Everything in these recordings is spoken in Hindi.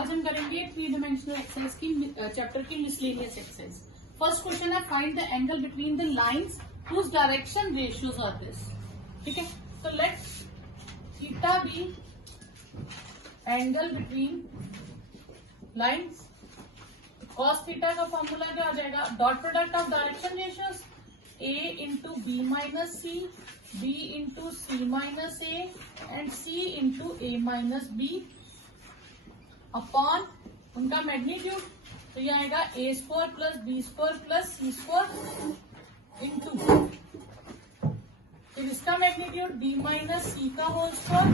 आज हम करेंगे थ्री डिमेंशनल एक्सरसाइज की चैप्टर की मिसलेनियस एक्सरसाइज। फर्स्ट क्वेश्चन है find the angle between the lines whose direction ratios are this. ठीक है, तो let theta be angle between lines. Cos theta का फॉर्मूला क्या हो जाएगा? Dot product of direction ratios a into b minus c, b into c minus a and c into a minus b upon उनका मैग्नीट्यूड। तो ये आएगा a square plus B square plus C square into फिर इसका मैग्नीट्यूड b माइनस सी का whole square,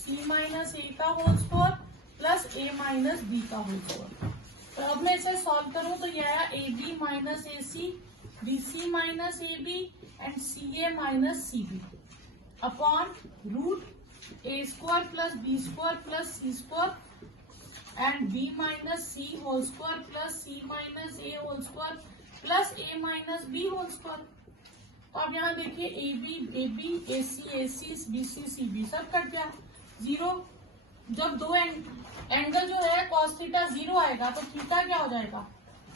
c minus A का whole square plus a minus B का होल स्क्वायर। तो अब मैं इसे सॉल्व करूं तो ये आया A B minus A C, B C minus A B and C A minus C B upon root A square plus B square plus C square and B minus C whole square plus C minus A whole square plus A minus B whole square. तो अब यहाँ देखिए A B A C B C B सब कट गया, जीरो। जब दो एंगल जो है कॉस थीटा जीरो आएगा तो थीटा क्या हो जाएगा?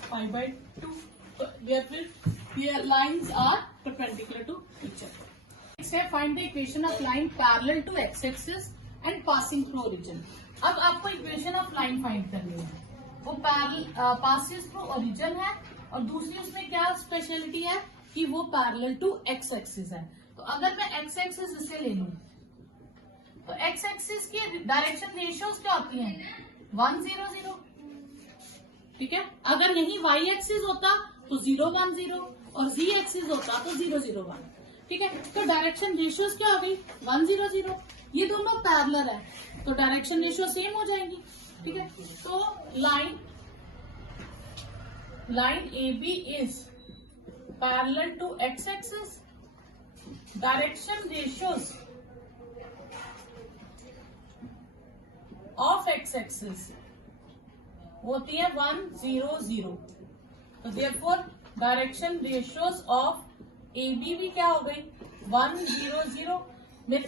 5/2। तो therefore lines are perpendicular to each other. Next है find the equation of line parallel to x-axis and passing through origin. अब आपको इक्वेशन ऑफ लाइन फाइंड करनी है। वो पासिस थ्रू ओरिजिन है और दूसरी उसमें क्या स्पेशलिटी है कि वो पैरेलल टू एक्स एक्सिस है। तो अगर मैं एक्स एक्सिस इसे ले लूं तो एक्स एक्सिस की डायरेक्शन रेशियोज क्या होती हैं? 1 0 0। ठीक है, अगर यही वाई एक्सिस होता तो 0 1 0 और z एक्सिस होता तो 0 0 1। ठीक है, तो डायरेक्शन रेशियोज क्या हो गई? 1 0 0। ये दोनों पैरेलल है तो डायरेक्शन रेशियो सेम हो जाएंगी। ठीक है, तो line A B is parallel to X axis. Direction ratios of X axis होती है 1 0 0। तो therefore direction ratios of A B भी क्या हो गई? 1 0 0।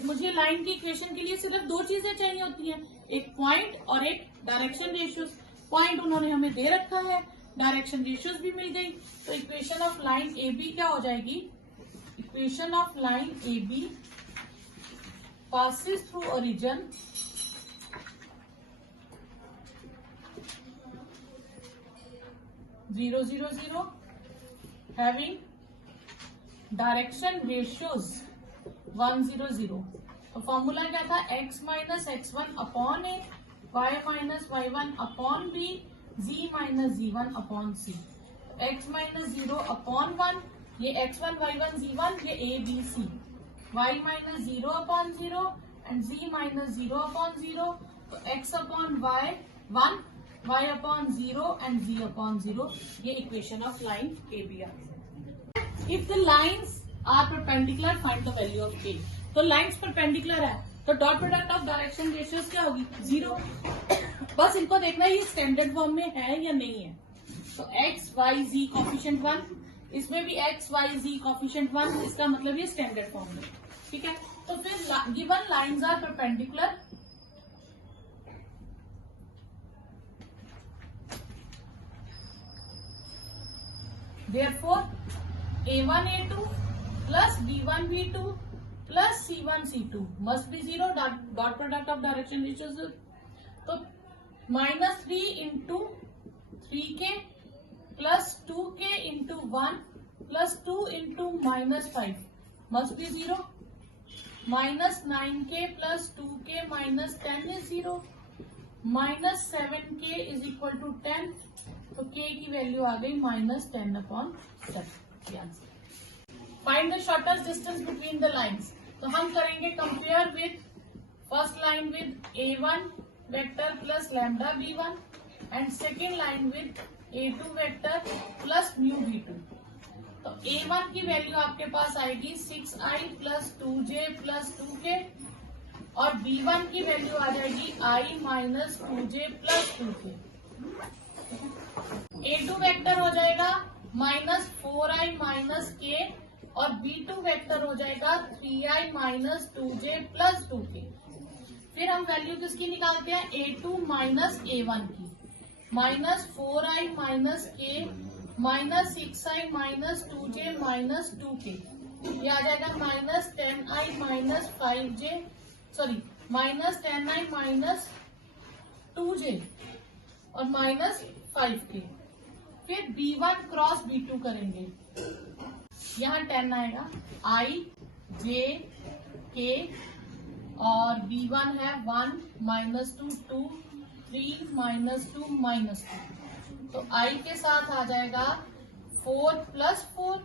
मुझे लाइन की इक्वेशन के लिए सिर्फ दो चीजें चाहिए होती हैं, एक पॉइंट और एक डायरेक्शन रेशियोज। पॉइंट उन्होंने हमें दे रखा है, डायरेक्शन रेशियोज भी मिल गई। तो equation of line A B क्या हो जाएगी? Equation of line A B passes through origin zero zero zero having direction ratios 1 0 0। तो फॉर्मूला क्या था? x minus x1 upon a, y minus y1 upon b, z minus z1 upon c. x minus 0 upon 1, ये x1 y1 z1, ये a b c। y minus 0 upon 0 and z minus 0 upon 0। तो x upon y 1, y upon 0 and z upon 0। ये equation of line A B है। If the lines are perpendicular find the value of a. तो लाइन्स परपेंडिकुलर है तो dot product of direction ratios क्या होगी? 0। बस इनको देखना है ये स्टैंडर्ड फॉर्म में है या नहीं है। तो एक्स वाई जी कॉफिशिएंट 1, इसमें भी एक्स वाई जी कॉफिशिएंट 1, इसका मतलब ये स्टैंडर्ड फॉर्म में। ठीक है, तो फिर given lines are perpendicular therefore a1 a2 plus b1 b2 plus c1 c2 must be 0. dot product of direction ratios तो -3 into 3k plus 2k into 1 plus 2 into -5 must be 0. -9k plus 2k minus 10 is 0. -7k is equal to 10। तो k की वैल्यू आ गई -10/7। Find the shortest distance between the lines. तो हम करेंगे compare with first line with a1 vector plus lambda b1 and second line with a2 vector plus mu b2। तो a1 की वैल्यू आपके पास आएगी 6i plus 2j plus 2k और b1 की वैल्यू आ जाएगी i minus 2j plus 2k। a2 vector हो जाएगा -4i माइनस k और b2 वेक्टर हो जाएगा 3i minus 2j plus 2k। फिर हम वैल्यू किसकी निकालते हैं, A2 माइनस A1 की, minus 4i minus k minus 6i minus 2j minus 2k, ये आ जाएगा minus 10i minus 5j, sorry minus 10i minus 2j और माइनस 5k। फिर B1 क्रॉस B2 करेंगे, यहाँ 10 आएगा, i j k और B1 है 1 माइनस 2 2 3 माइनस 2 माइनस 2, तो i के साथ आ जाएगा 4 प्लस 4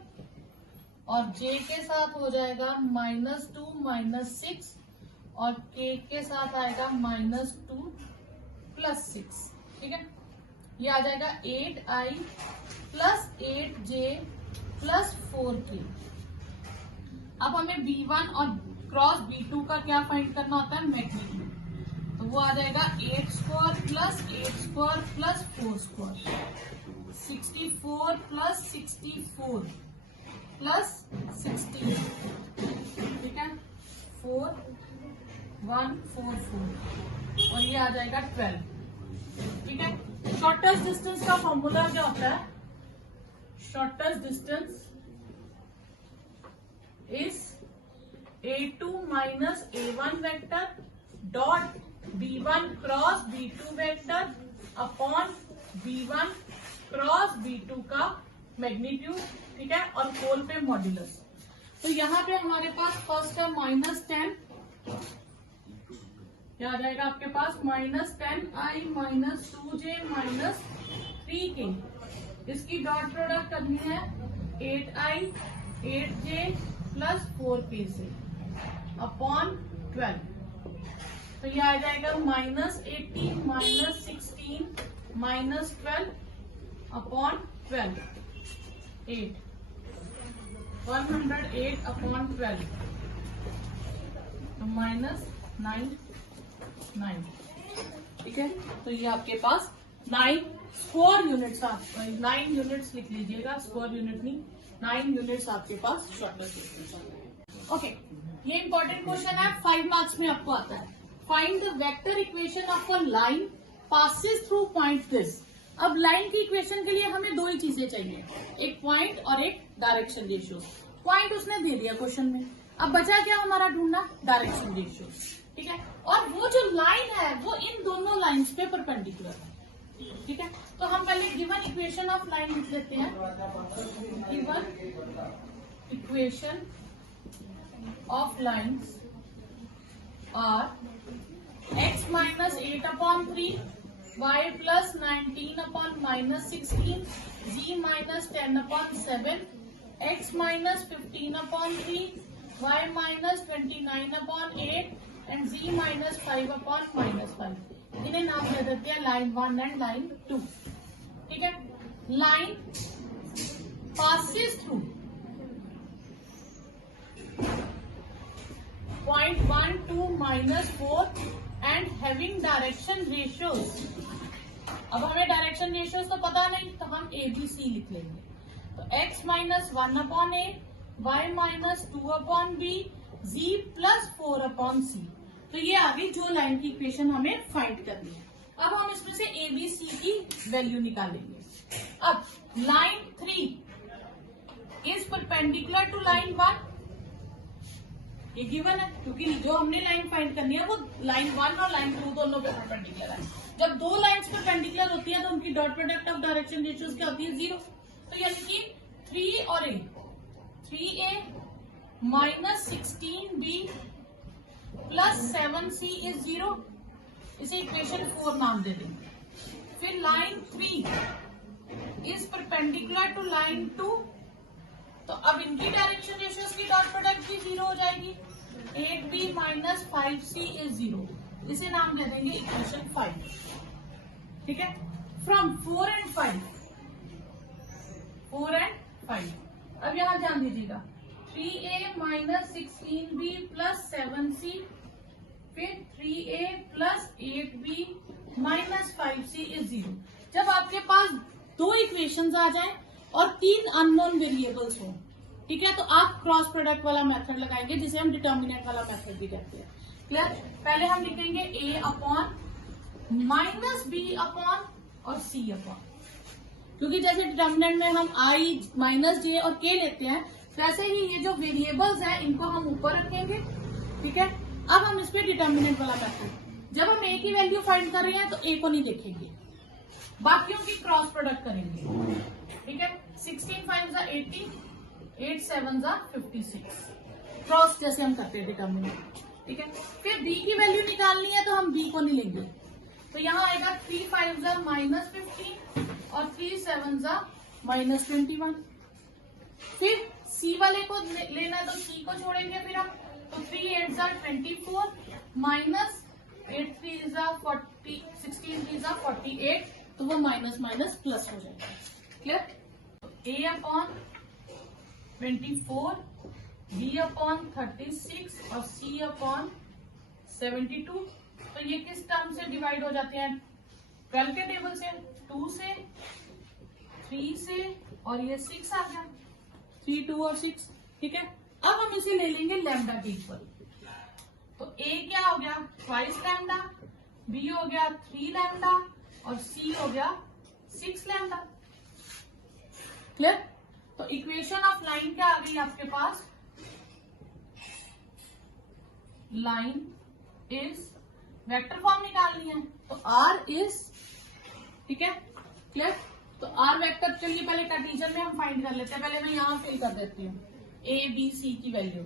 और j के साथ हो जाएगा माइनस 2 माइनस 6 और k के साथ आएगा माइनस 2 प्लस 6। ठीक है, ये आ जाएगा 8i plus 8j plus 4k। अब हमें B1 और क्रॉस B2 का क्या फाइंड करना होता है, मैग्नीट्यूड, तो वो आ जाएगा 8 square plus 8 square plus 4 square, 64 plus 64 plus 16, ठीक है, 4 1 4 4 और ये आ जाएगा 12। ठीक है, शॉर्टेस्ट डिस्टेंस का फॉर्मूला क्या होता है, shortest distance is A2 minus A1 vector dot B1 cross B2 vector upon B1 cross B2 का मैग्नीट्यूड। ठीक है, और होल पे मॉड्यूलस। तो यहाँ पे हमारे पास फर्स्ट है माइनस 10, क्या आ जाएगा आपके पास minus 10i minus 2j minus 3k, इसकी डॉट प्रोडक्ट करनी है 8i 8j प्लस 4k से अपॉन 12, तो ये आ जाएगा minus 18 minus 16 minus 12 upon 12, 8 108 upon 12, तो माइनस 9। ठीक है, तो ये आपके पास 9 स्क्वायर यूनिट्स, 9 यूनिट्स लिख लीजिएगा, स्क्वायर यूनिट नहीं, 9 यूनिट्स आपके पास शॉर्टेस्ट डिस्टेंस। ओके, ये इंपॉर्टेंट क्वेश्चन है, 5 मार्क्स में आपको आता है। Find the vector equation of a line passes through point this. अब लाइन की इक्वेशन के लिए हमें दो ही चीजें चाहिए, एक पॉइंट और एक डायरेक्शन रेशियो। पॉइंट उसने दे दिया क्वेश्चन में, अब बचा क्या हमारा ढूंढना, डायरेक्शन रेशियो। ठीक है, और वो जो लाइन है वो इन दोनों लाइंस पे परपेंडिकुलर है। ठीक है, तो हम पहले गिवन इक्वेशन ऑफ लाइन लिख लेते हैं। Given equation of lines are x minus 8 upon 3, y plus 19 upon minus 16, z minus 10 upon 7, x minus 15 upon 3, y minus 29 upon 8 and z minus 5 upon minus 5। इन्हें नाम दे देते हैं लाइन 1 एंड लाइन 2। ठीक है, line passes through point 1 2 minus 4 and having direction ratios. अब हमें डायरेक्शन रेशियोज तो पता नहीं, तो हम ABC लिख लेंगे। तो x minus 1 upon a, y minus 2 upon b, z plus 4 upon c। तो ये आ गई जो लाइन की इक्वेशन हमें फाइंड करनी है। अब हम इसमें से ABC की वैल्यू निकालेंगे। अब line 3 is perpendicular to line 1, ये गिवन है, क्योंकि जो हमने लाइन फाइंड करनी है वो लाइन 1 और लाइन 2 दोनों पे परपेंडिकुलर है। जब दो लाइंस परपेंडिकुलर होती है तो उनकी dot product of direction ratios क्या होती है, 0। तो यानी कि 3 और a, 3a minus 16b plus 7c is 0, इसे इक्वेशन 4 नाम दे देंगे। फिर line 3 is perpendicular to line 2, तो अब इनकी डायरेक्शन रेशियोज की डॉट प्रोडक्ट भी 0 हो जाएगी। 8b माइनस 5c इज 0, इसे नाम दे देंगे इक्वेशन 5। ठीक है, फ्रॉम 4 एंड 5, 4 एंड 5। अब यहां ध्यान दीजिएगा, 3a minus 16b plus 7c, फिर 3a plus 8b minus 5c is 0। जब आपके पास दो इक्वेशंस आ जाएं और 3 अननोन वेरिएबल्स हो, ठीक है, तो आप क्रॉस प्रोडक्ट वाला मेथड लगाएंगे, जिसे हम डिटर्मिनेंट वाला मेथड भी कहते हैं। क्लियर। पहले हम लिखेंगे ए अपॉन माइनस बी अपॉन और सी अपॉन, क्योंकि जैसे डिटर्मिनेंट में हम आई माइनस जे और के लेते हैं, वैसे ही ये जो वेरिएबल्स हैं इनको हम ऊपर रखेंगे। ठीक है, अब हम इस पे डिटर्मिनेंट वाला मेथड, जब हम ए की वैल्यू फाइंड कर रहे हैं तो ए को नहीं देखेंगे, बाकियों की क्रॉस प्रोडक्ट करेंगे। ठीक है, 16 5 जा 80, 8 7 जा 56, क्रॉस जैसे हम करते हैं डिटर्मिनेंट। ठीक है, फिर बी की वैल्यू निकालनी है तो हम बी को नहीं लेंगे, तो यहाँ आएगा 3 5 जा -15 और 3 7 जा -21। फिर सी वाले को लेना है तो सी को छोड़ेंगे फिर हम, तो 3 8 जा 24 माइनस 8 3 जा 40, 16 3 जा 48, तो वो माइनस माइनस प्लस हो जाएगा। क्लियर। ए अपॉन 24, बी अपॉन 36 और सी अपॉन 72। तो ये किस टर्म से डिवाइड हो जाते हैं? 12 के टेबल से, 2 से, 3 से और ये 6 आ गया, 3 2 और 6। ठीक है, अब हम इसे ले लेंगे लैम्डा के इक्वल। तो ए क्या हो गया ट्वाइस लैम्डा, बी हो गया 3 लैम्डा और सी हो गया 6 लैम्डा। क्लियर। तो इक्वेशन ऑफ लाइन क्या आ गई आपके पास? लाइन इज, वेक्टर फॉर्म निकालनी है तो आर इज, ठीक है क्लियर। तो आर वेक्टर, चलिए पहले कार्टेशियन में हम फाइंड कर लेते हैं। पहले मैं यहां फिल कर देती हूँ ए बी सी की वैल्यू।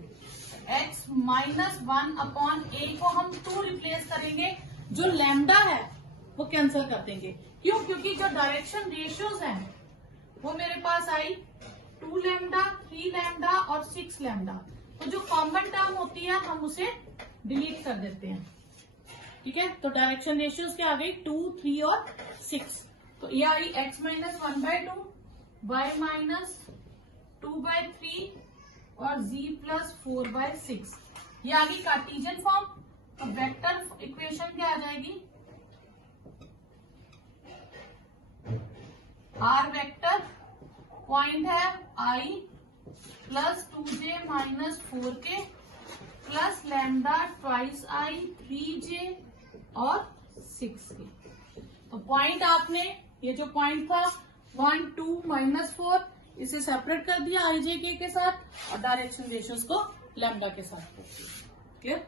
x -1 अपॉन ए को हम 2 रिप्लेस करेंगे, जो लैम्डा है वो कैंसिल कर देंगे। क्यों? क्योंकि जो डायरेक्शन रेशियोज हैं वो मेरे पास आई 2 लैम्डा, 3 लैम्डा और 6 लैम्डा। तो जो कॉमन टर्म होती है हम उसे डिलीट कर देते हैं। ठीक है, तो डायरेक्शन रेशियोज क्या आ गई 2 3 और 6। तो ये आई x -1/2, y -2/3 और z +4/6। ये आ गई कार्टेशियन फॉर्म। तो वेक्टर इक्वेशन क्या आ जाएगी? आर वेक्टर पॉइंट है i +2j -4k plus lambda twice i 3j और 6k। तो पॉइंट आपने, ये जो पॉइंट था 1 2 -4, इसे सेपरेट कर दिया i j k के साथ और डायरेक्शन रेशियोज को लैम्डा के साथ। क्लियर।